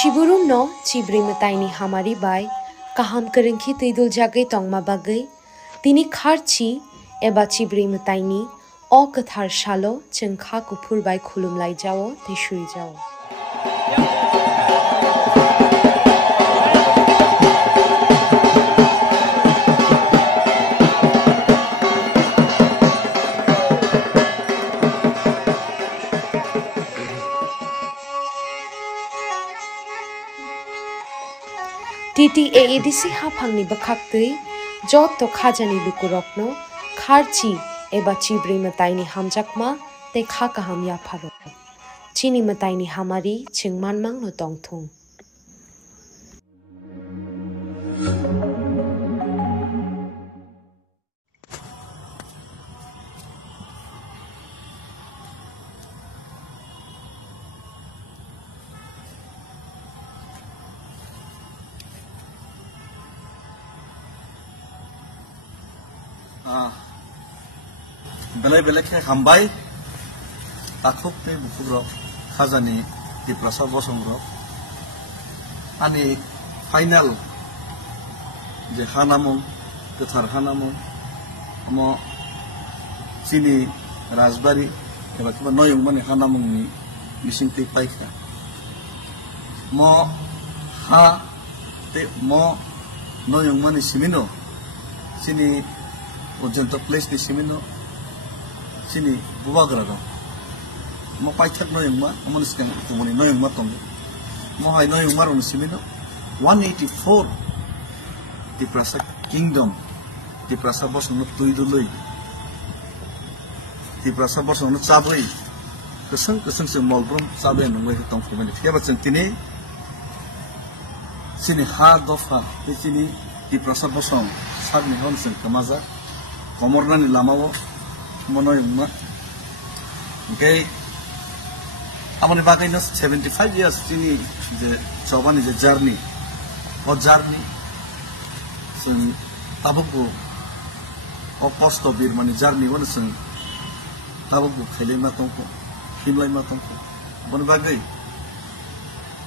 Bishiburum no chibri mataini hamari bai kaham kerengki tidul jagai tongma bagai tini kharchi eba chibri mataini o kathar shalo chengkha kupur bai khulum lai jao te shui jao TTAADC hapangni bakhaktai jot to khajani lukurokno kharchi eba chibri mataini hamjakma te kha kaham ya pharo chini mataini hamari chingmanmang no tongthung belai belai ke hambai takuk te bukuro khajani di prasa bosongro ani final je hanamung ketar hanamung mo sini rajbari eba kiba noyong mani hanamung ni bising te paika mo ha te mo noyong mani simino sini ujento place di simino sini bubagraga mo paithak noyong ma amon skan kumuni noyong ma tong mo hai noyong ma ron simino 184 di prasa kingdom di prasa bosong tuidului di prasa bosong chabai keseng se molbrum chabai nungwe tong kumuni theba chentini sini ha dofa te sini di prasa bosong sagni hon sen kamaza komornani lamao monoyong ma okay amoni bagai no 75 years sini je chobani je journey o journey sen tabuku o posto bir mani journey won sen tabuku khele ma tongko himlai ma tongko bon bagai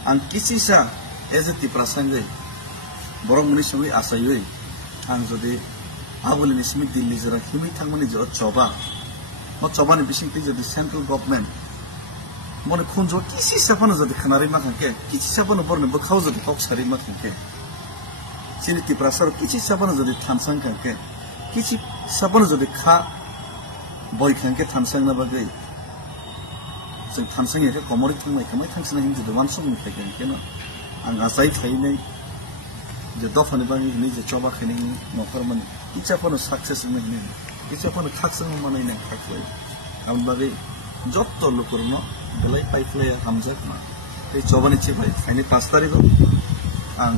ang kisisa ezeti prasangai borong muni sui asayui ang jodi abuli nismi dilli jara himi thangmani je choba o choba ni bising te jodi central government mone khunjo kisi sapana jodi khanari ma thangke kisi sapana borne bkhau jodi koksari ma thangke sini ti prasar kisi sapana jodi thansang khangke kisi sapana jodi kha boy khangke thansang na bagai sing thansang ye komori thangmai khamai thangsana hin jodi wansong ni thake ke no ang asai thainai je dofani bangi ni je choba khani ni nokarman icha pono success ni ni icha pono khaksang manai na khaklai am bagai jotto lukurno belai paiklai hamjak ma ei chobani chibai khani 5 tarikh ang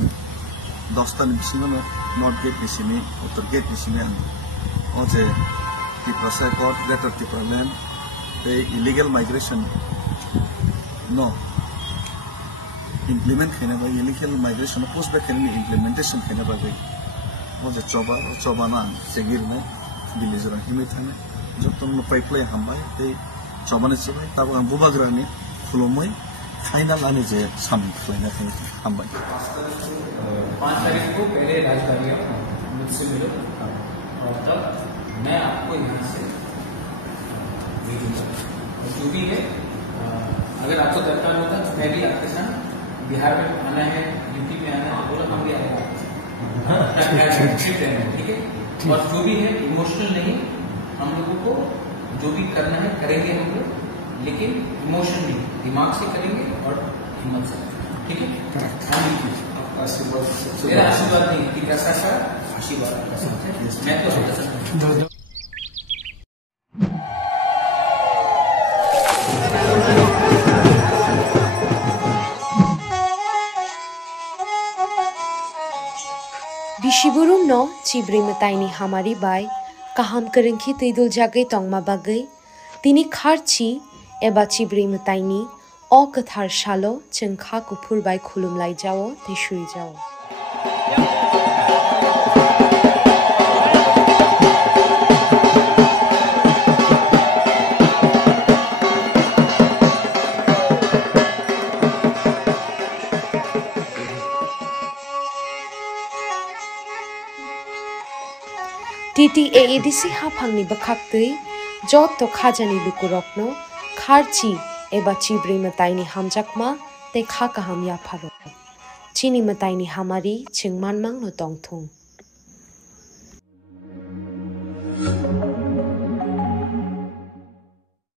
10 tan bisingo north gate bisini uttar gate bisini ang oje ti prasai court letter ti parliament te illegal migration no implement khena ba illegal migration post back khena implementation khena ba gai oje choba na segir me dilli jara hime thane jotton no pipeline hambai te choba ne chibai tab ang bubagra ni khulomai final ani je sam khleina khani hambai 5 तारीख को पहले राजधानी मुझसे मिलो और तब मैं आपको यहाँ से भेजूंगा जो भी है अगर आपको दरकार होता तो मैं भी आपके साथ बिहार में आना है यूपी में आना है बोला हम भी आएंगे ठीक है और जो भी है इमोशनल नहीं हम लोगों को जो भी करना है करेंगे हम लोग लेकिन इमोशन नहीं दिमाग से करेंगे और हिम्मत से ठीक है मेरा आशीर्वाद नहीं कि कैसा सा आशीर्वाद मैं तो Bishiburum no chibri mataini hamari bai kaham kerengki tidul jagai tongma bagai tini kharchi eba chibri mataini o kathar shalo chengkha kupur bai khulum lai jao te shui jao TTAADC hafangni bakhaktui jot to khajani lukurokno kharchi eba chibri mataini hamjakma te kha kaham ya pharo chini mataini hamari chingmanmang no tongthung